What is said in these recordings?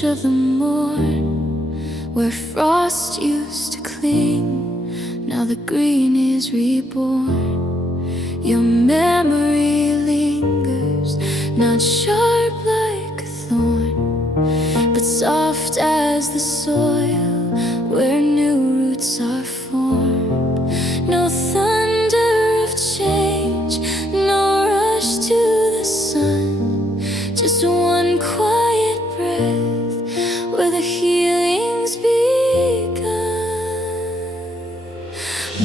hush of the morn, where frost used to cling, now the green is reborn. Your memory lingers, not sharp like a thorn, but soft as the soil where new roots are formed. No thunder of change, no rush to the sun, just one quiet breath where the healing's begun.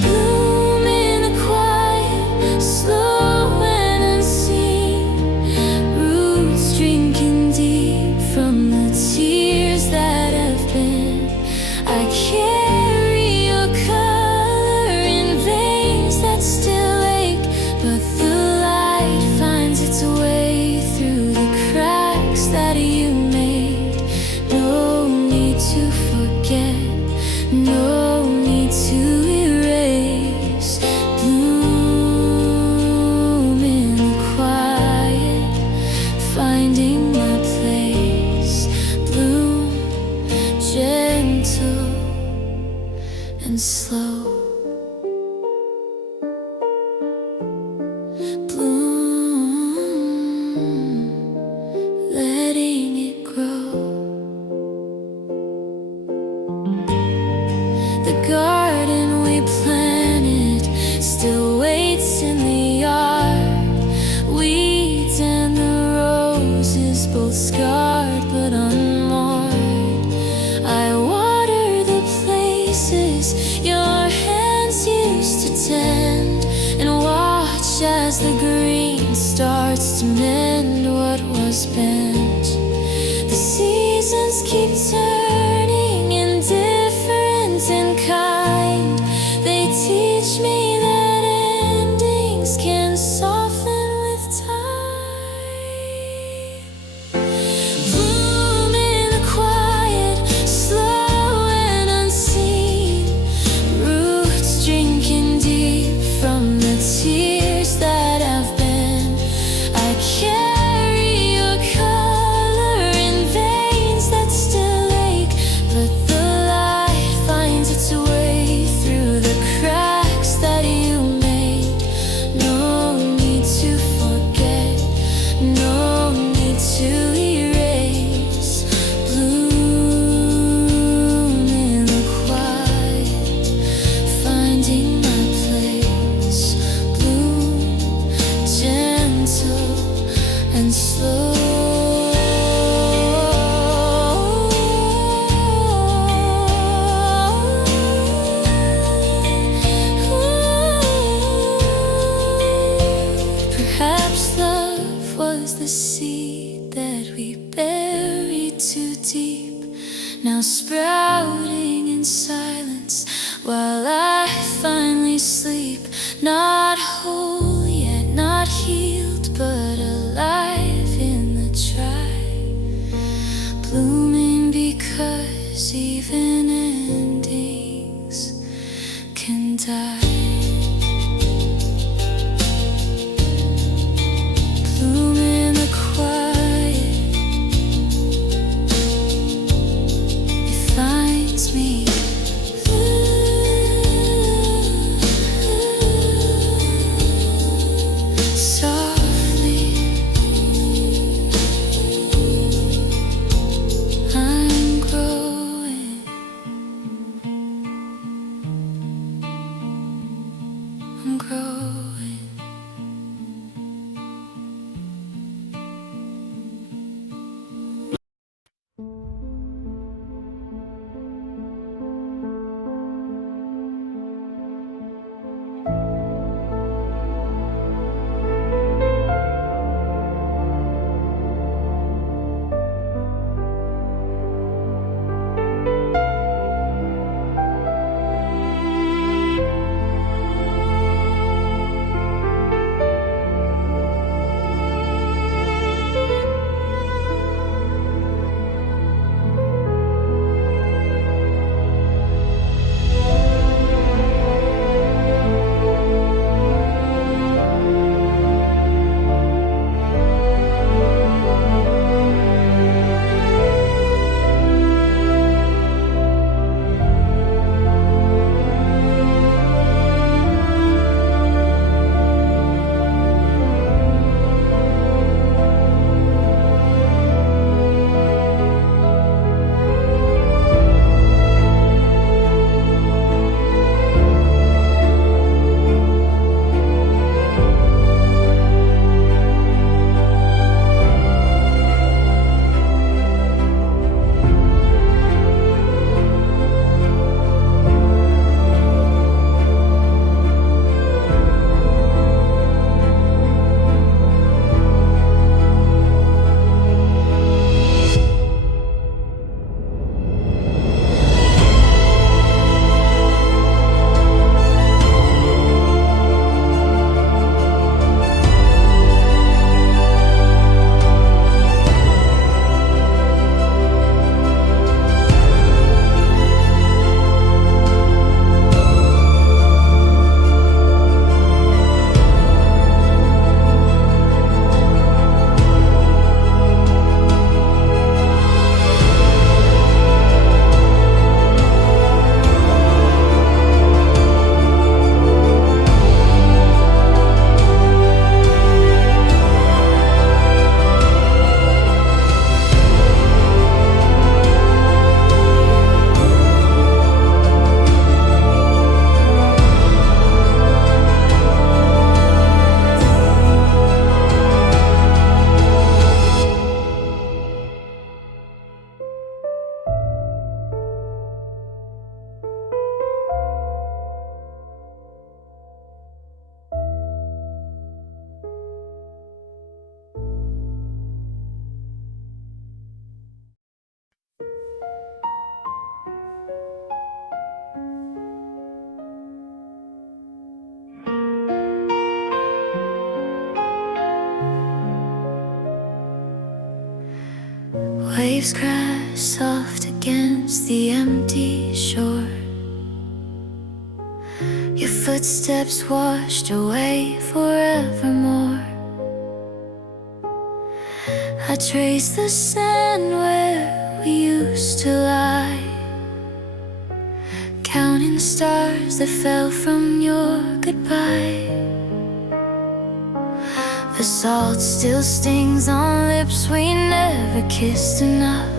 Bloom in the quiet, slow and unseen, roots drinking deep from the tears that have been. I carry your color in veins that still ache, but the light finds its way through the cracks that you made. No need to forget, no need to erase. Bloom in the quiet, finding my place. Bloom gentle and slow. Bloom, letting it grow. The garden we planted still waits in the yard. Weeds and the roses, both scarred but unmarred. I water the places your hands used to tend, and watch as the green starts to mend what was bent. The seasons keep turning, indifferent in kind. They teach me that endings can soften with time. Bloom in the quiet, slow and unseen, roots drinking deep from the tears that have been. I carry your color in veins that still ache, but the light finds its way through the cracks that you made. No need to forget, no need to erase. Bloom in the quiet, finding my place. Bloom gentle and slow. Perhaps love was the seed that we buried too deep, now sprouting in silence while I finally sleep. Not whole yet, not healed, but alive in the tribe. Blooming because even endings can die. Bloom in the quiet, it finds me. Softly, I'm growing. Waves crash soft against the empty shore. Your footsteps washed away forevermore. I trace the sand where we used to lie, counting the stars that fell from your goodbye. The salt still stings on lips we never kissed enough.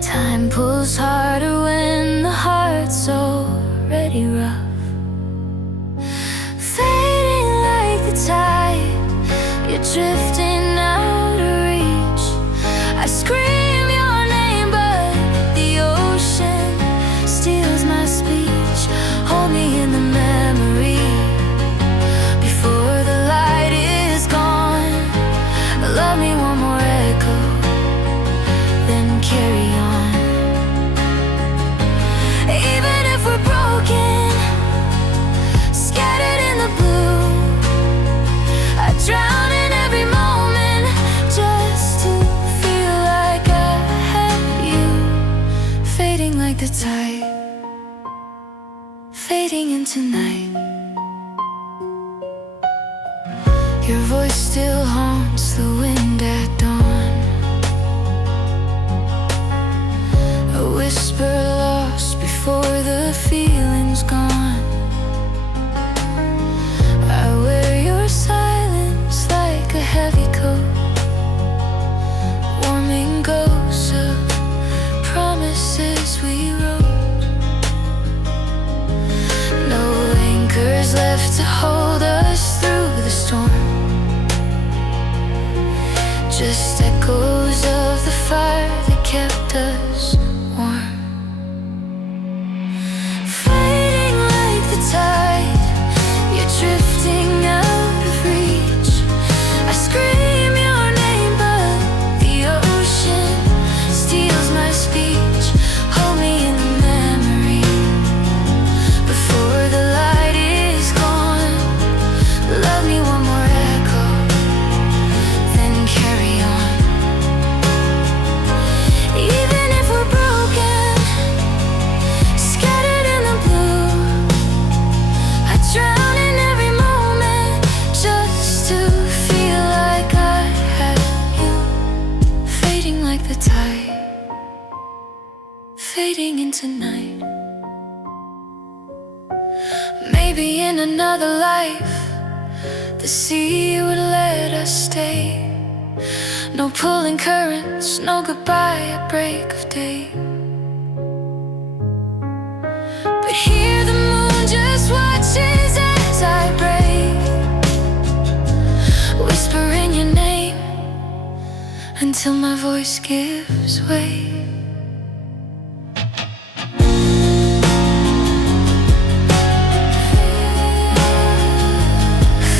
Time pulls harder when the heart's already rough. Fading like the tide, you're drifting out of reach. I scream your name but the ocean steals my speech. Hold me in the memory before the light is gone. Love me one more echo, then carry on. Even if we're broken, scattered in the blue, I drown in every moment just to feel like I had you. Fading like the tide, fading into night. Your voice still haunts the wind at dawn, a whisper lost before the feeling's gone. I wear your silence like a heavy coat, warming ghosts of promises we wrote. No anchors left to hold us through the storm, just echoes of the fire that kept us warm. Fighting like the tide, you're drifting out of reach. I scream your name but the ocean steals my speech. Hold me in the memory before the light is gone. Love me one more echo, then carry on. Even if we're broken, scattered in the blue, I drown in every moment just to feel like I had you. Fading like the tide, fading into night. Maybe in another life the sea would let us stay. No pulling currents, no goodbye at break of day. But here the moon just watches as I break, whispering your name until my voice gives way.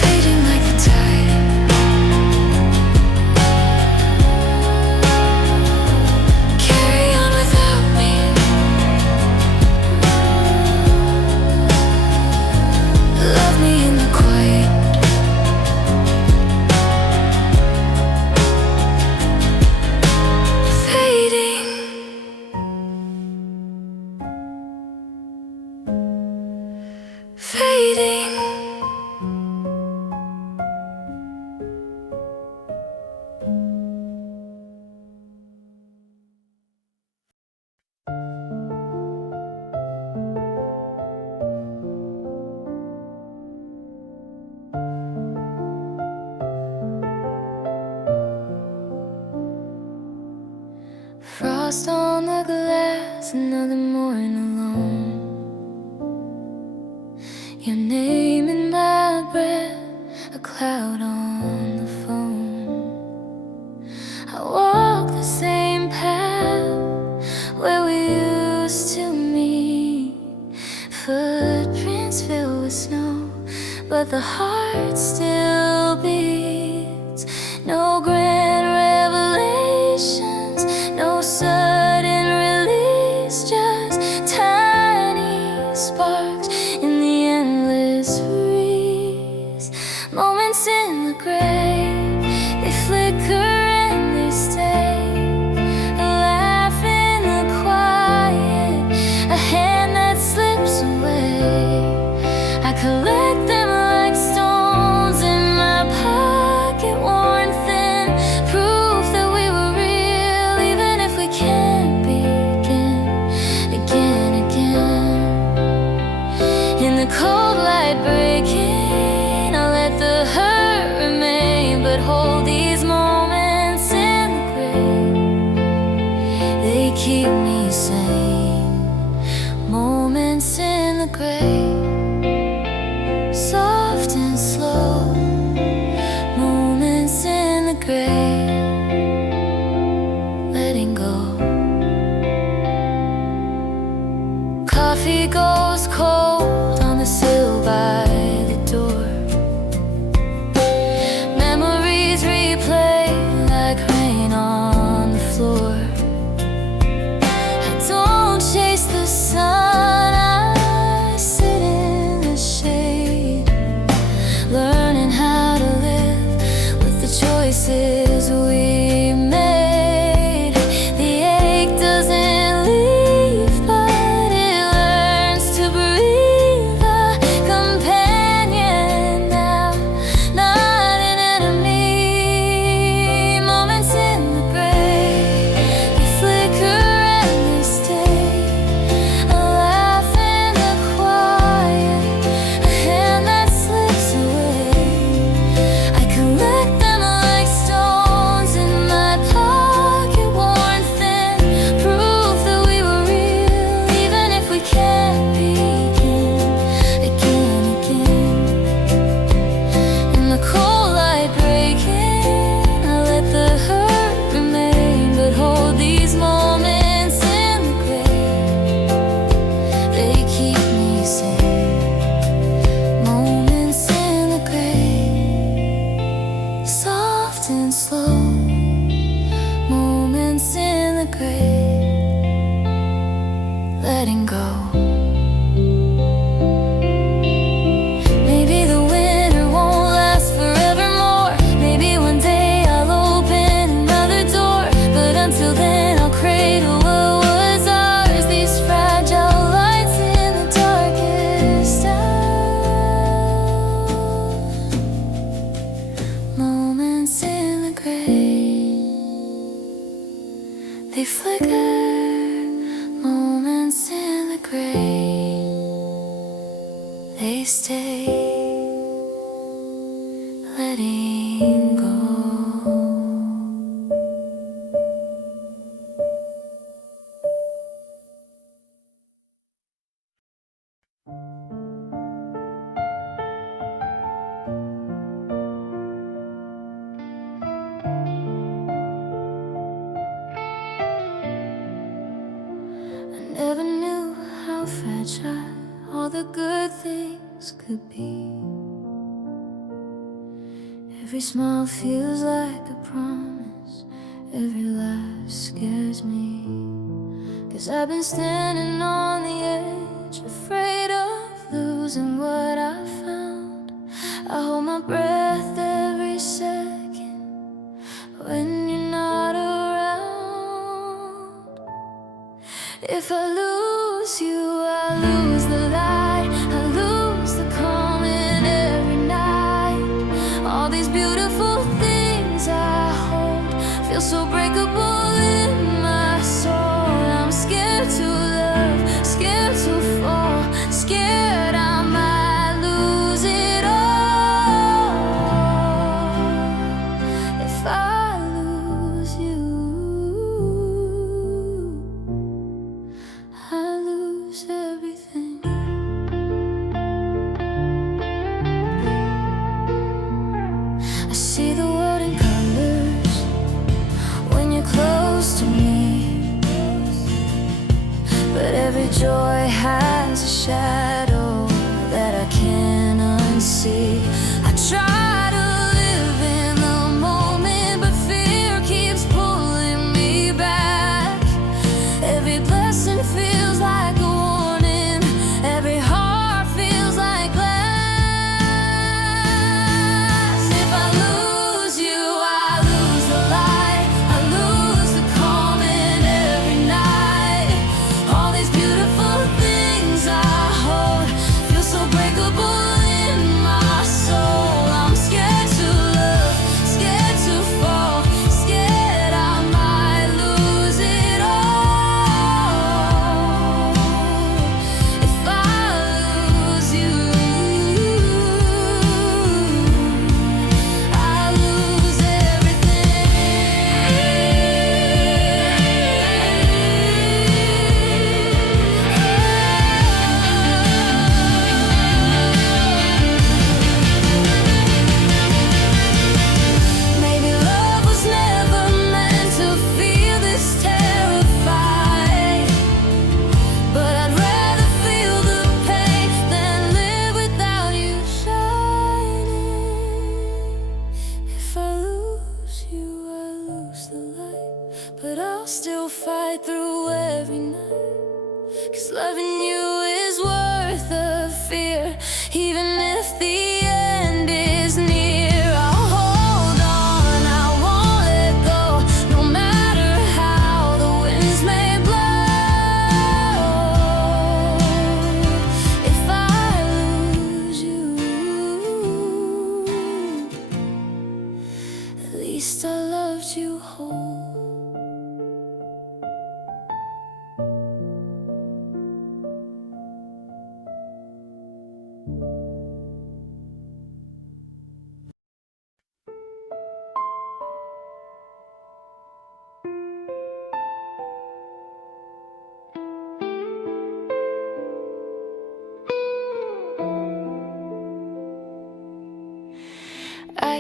Fading like the tide, carry on without me. Love me in the quiet, fading, fading. Frost on the glass, another morning alone. Your name in my breath, a cloud on the phone. I walk the same path where we used to meet. Footprints filled with snow, but the heart still beats. No grand revelations, no sudden release, just tiny sparks in the endless breeze. Moments in the gray, they flicker and they stay. they keep me sane. Moments in the gray, soft and slow. Moments in the gray, letting go. Coffee goes cold on the sill by the door. Memories replay like rain on the floor. I don't chase the sun, I sit in the shade, learning how to live with the choices we made. The ache doesn't leave, but it learns to breathe. A companion now, not an enemy. Moments in the gray, they flicker and they stay. A laugh and a quiet, a hand that slips away. I collect them like stones in my pocket, worn thin, proof that we were real, even if we can't begin again. In the cold light breaking, I let the hurt remain, but hold these moments in the gray. They keep me sane. Moments in the gray, soft and slow. Moments in the gray, letting go. Maybe the winter won't last forevermore. Maybe one day I'll open another door, but until then I'll cradle what was ours. These fragile lights in the darkest hour. Moments in the gray, they flicker. Moments in the gray, they stay, letting go. I never knew how fragile all the good things could be. Every smile feels like a promise, every laugh scares me. 'Cause I've been standing on the edge, afraid of losing what I found. I hold my breath every second when you're not around. If I lose you, I lose the light, I lose the calm in every night. All these beautiful things I hold feel so breakable in my soul. I'm scared to love, scared to fall, scared I might lose it all. If I lose you, I lose everything. I see the world in colors when you're close to me, but every joy has a shadow that I can't unsee. I try to live in the moment, but fear keeps pulling me back. Every blessing feels like a warning, every heart feels like glass. If I lose you, I lose the light, I lose the calm in every night. All these beautiful things I hold feel so breakable in my still fight through every night, 'cause loving you is worth the fear. Even if the end is near, I'll hold on, I won't let go, no matter how the winds may blow. If I lose you, at least I loved you whole.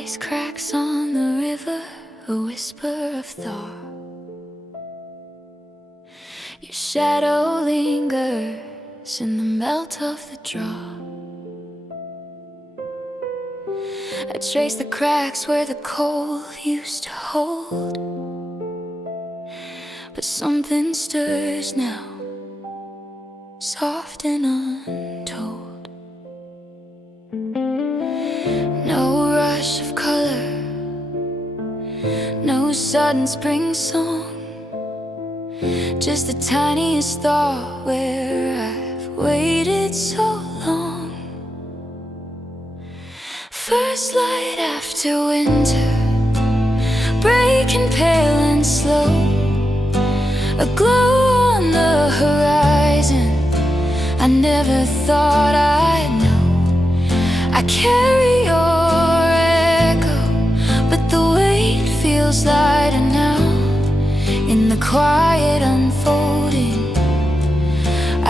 Ice cracks on the river, a whisper of thought. Your shadow lingers in the melt of the drop. I trace the cracks where the cold used to hold, but something stirs now, soft and untold. No rush of color, no sudden spring song, just the tiniest thought where I've waited so long. First light after winter, breaking pale and slow, a glow on the horizon I never thought I'd know. I carry your echo, but the weight feels lighter now. In the quiet unfolding,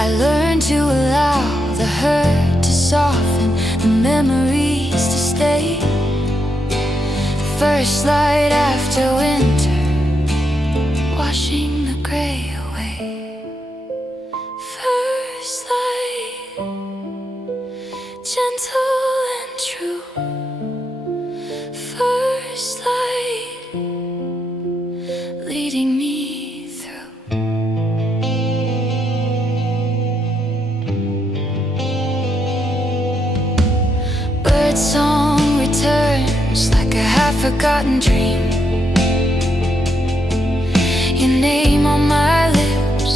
I learned to allow the hurt to soften, the memories to stay. First light after winter, washing the gray away. First light, gentle and true. First light, leading me through. Birdsong returns like a half-forgotten dream. Your name on my lips,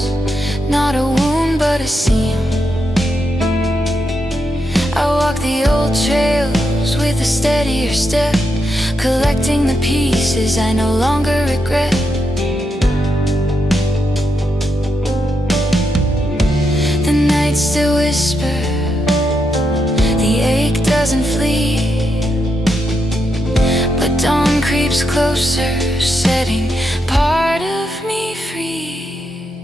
not a wound but a seam. I walk the old trails with a steadier step, collecting the pieces I no longer regret. The night still whisper, the ache doesn't flee, but dawn creeps closer, setting part of me free.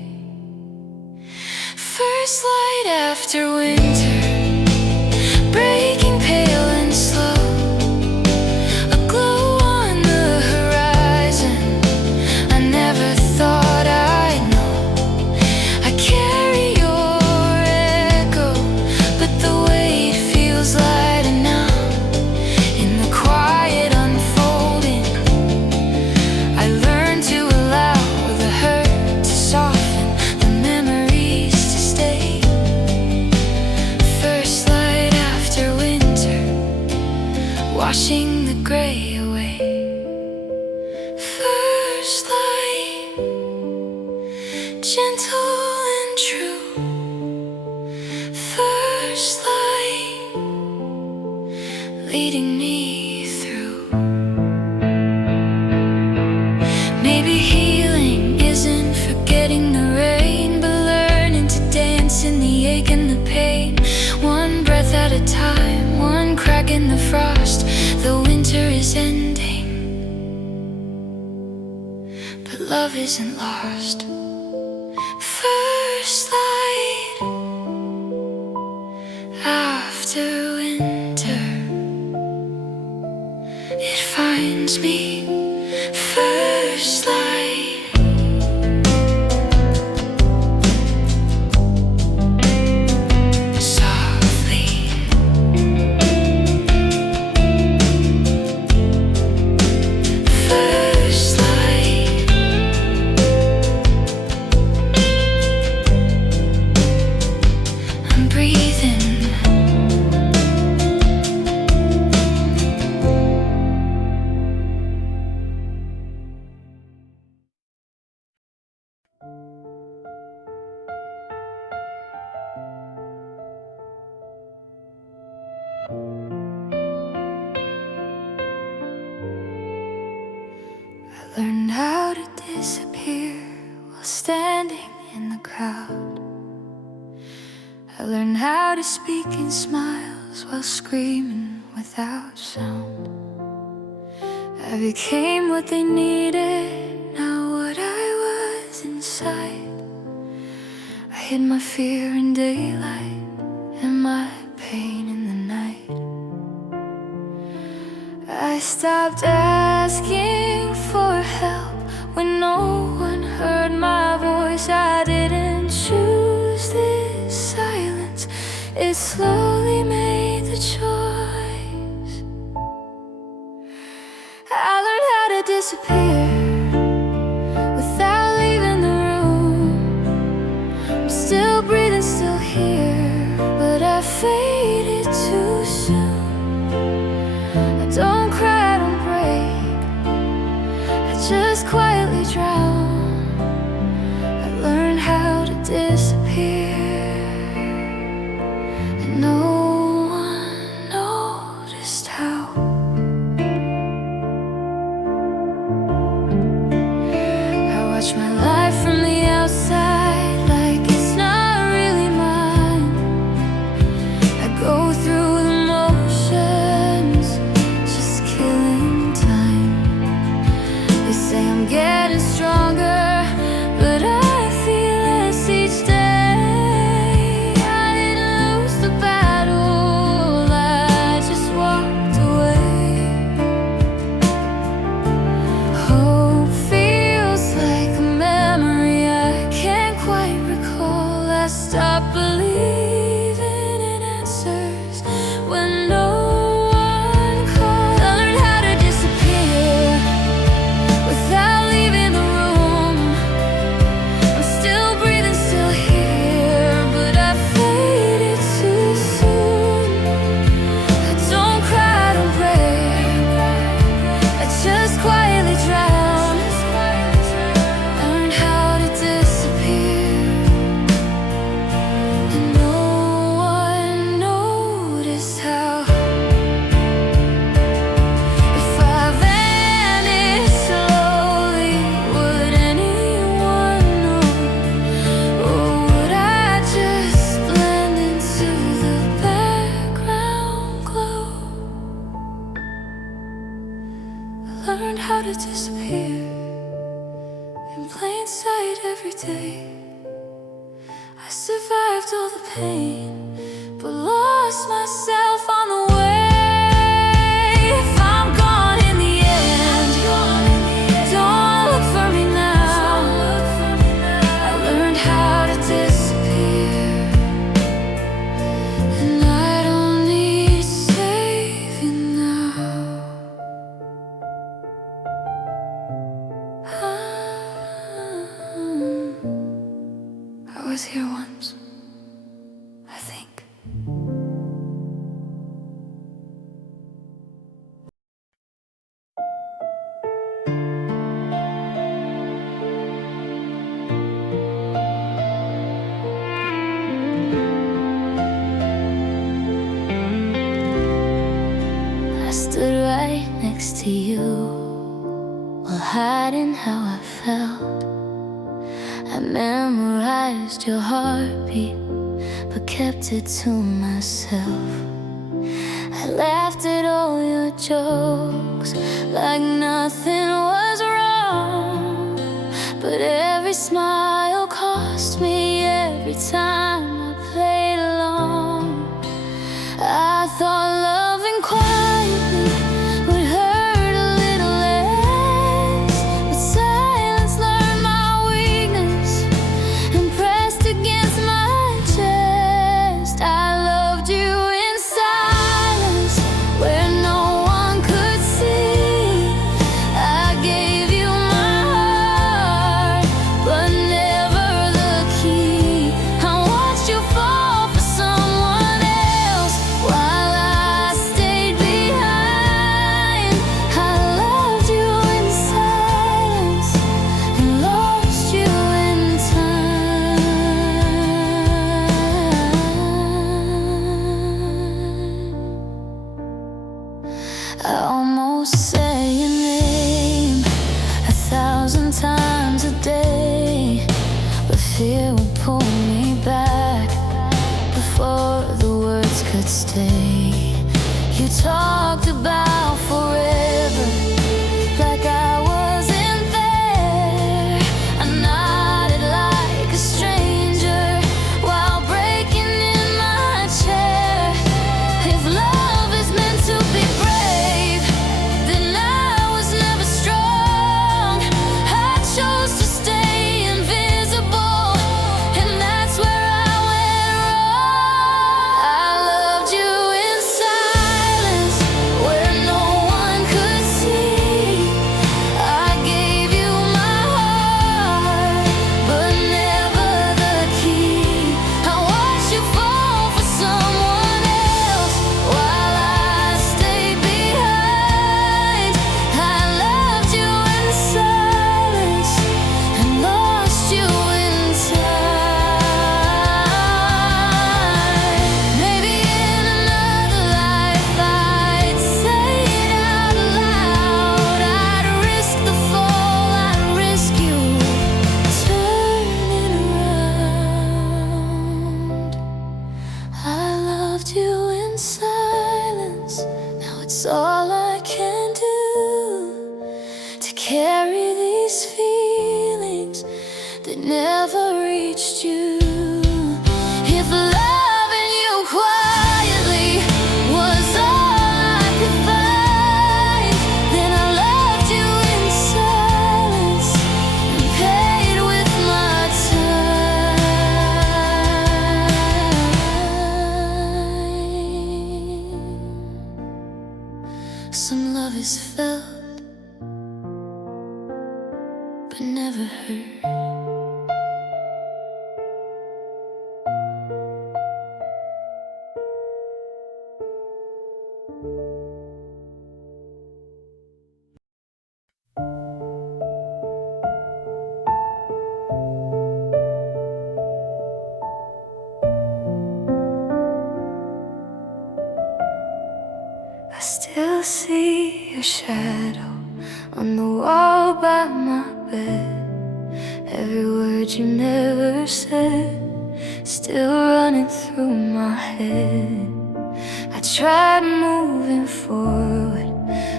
First light after winter, breaking pale and slow, a glow on the horizon I never thought I'd know. I carry your echo, but the weight feels lighter now. In the quiet unfolding, I learned to allow the hurt to soften, the memories to stay. First light after winter, washing the gray away. First light, gentle and true. First light, leading me through. Maybe healing isn't forgetting the rain, but learning to dance in the ache and the pain. One breath at a time, one crack in the frost. The winter is ending, but love isn't lost. First light after winter, it finds me. First light, softly. First light, I learned how to disappear while standing in the crowd. I learned how to speak in smiles while screaming without sound. I became what they needed, not what I was inside. I hid my fear in daylight and my pain in the night. I stopped asking for help when no one heard my voice. I didn't choose this silence, it slowly made the choice. I learned how to disappear without leaving the room. I'm still breathing, still here, but I faded too soon. I don't cry, I don't break, I just quietly drown. I learned how to disappear, and no one noticed how. I watch my life from the outside like it's not really mine. I go through the motions, just killing time. They say I'm getting stronger, but I feel less each day. I didn't lose the battle, I just walked away. Hope feels like a memory I can't quite recall. I stopped believing in answers when no one called. I learned how to disappear without leaving the room. I'm still breathing, still here, but I faded too soon. I don't cry, I don't break, I just quietly drown. Learned how to disappear, and no one noticed how. If I vanished slowly, would anyone know? Or would I just blend into the background glow? I learned how to disappear in plain sight every day. I survived all the pain, but lost myself on the way. If I'm gone in the end, don't look for me now. I learned how to disappear, and I don't need saving now. I was here once, I think. I stood right next to you while hiding how I felt. I memorized your heartbeat, but kept it to myself. I laughed at all your jokes like nothing was wrong, but every smile cost me every time I played along. I thought loving quietly would hurt a little less, but silence learned my weakness and pressed against my chest. I loved you in silence where no one could see. I gave you my heart, but never the key. I stay. You talked about forever, like I wasn't there. I nodded like a stranger while breaking in my chair. If love is meant to be brave, then I was never strong. I chose to stay invisible, and that's where I went wrong. I loved you in silence, where no one could see. I gave you my heart, but never the key. I watched you fall for someone else while I stayed behind. I loved you in silence and lost you in time. Maybe in another life I'd say it out loud. I'd risk the fall, I'd risk you turning around. I loved you in silence, now it's all I can do to carry these feelings that never reached you. If loving you quietly was all I could find, then I loved you in silence and paid with my time. Some love is felt but never heard. I still see your shadow on the wall by my bed. Every word you never said still running through my head. I tried moving forward,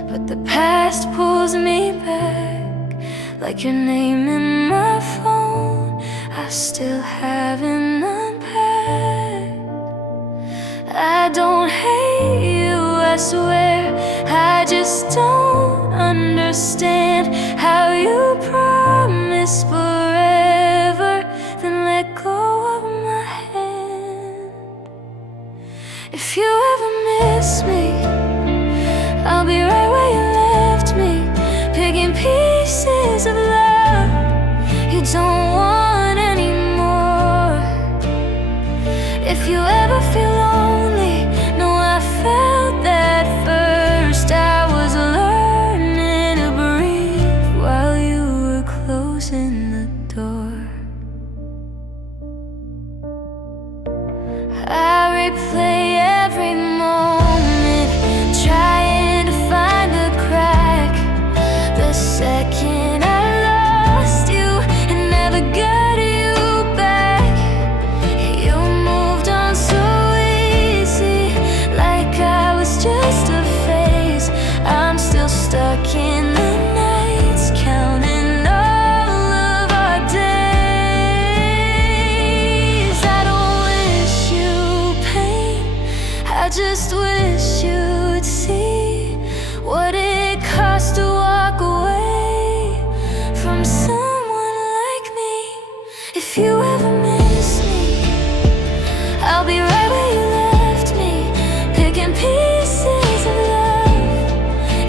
but the past pulls me back. Like your name in my phone, I still haven't unpacked. I don't hate you, I swear, I just don't understand how you promise forever, then let go of my hand. If you ever miss me, I'll be right where you left me, picking pieces of love you don't want anymore. If you ever feel lonely, no, I felt that first. I was learning to breathe while you were closing the door. I replay every moment, trying to find a crack. The second I lost you and never got you back, you moved on so easy, like I was just a phase. I'm still stuck in the nights, counting all of our days. I don't wish you pain, I just wish you'd see what it costs to walk away from someone like me. If you ever miss me, I'll be right where you left me, picking pieces of love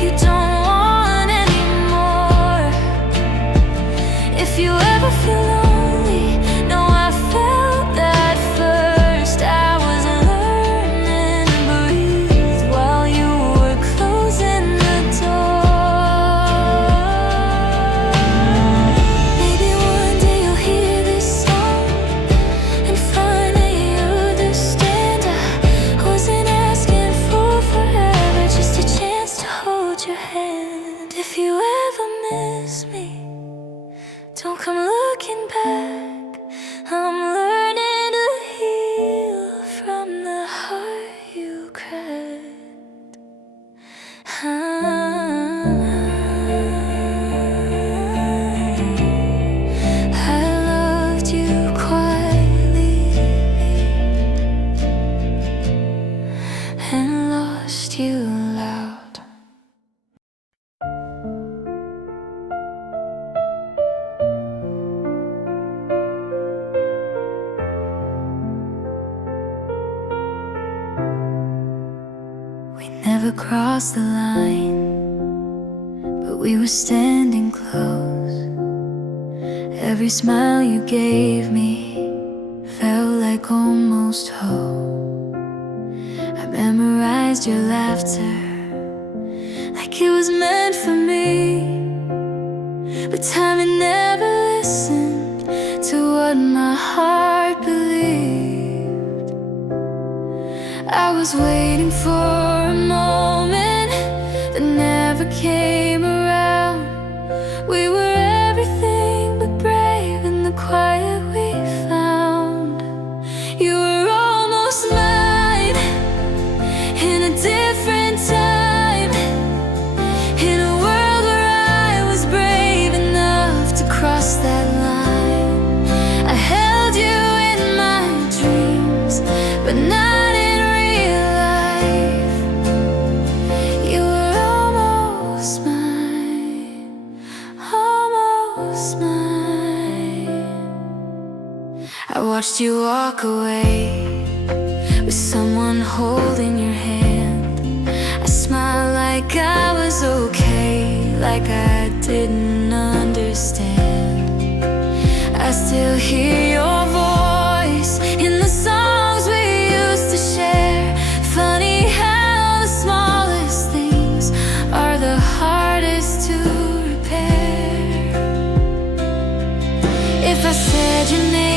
you don't want anymore. If you ever feel lonely, no, I felt that first. I was learning to breathe while you were closing the door. Maybe one day you'll hear this song and find that you understood. never crossed the line, but we were standing close. Every smile you gave me felt like almost hope. I memorized your laughter like it was meant for me, but time had never listened to what my heart believed. I was waiting for a moment that never came around. We were everything but brave in the quiet we found. You were almost mine in a different time, in a world where I was brave enough to cross that line. I held you in my dreams, but not in real life. You were almost mine, almost mine. I watched you walk away with someone holding your hand. I smiled like I was okay, like I didn't understand. I still hear your voice in the songs we used to share. Funny how the smallest things are the hardest to repair. If I said your name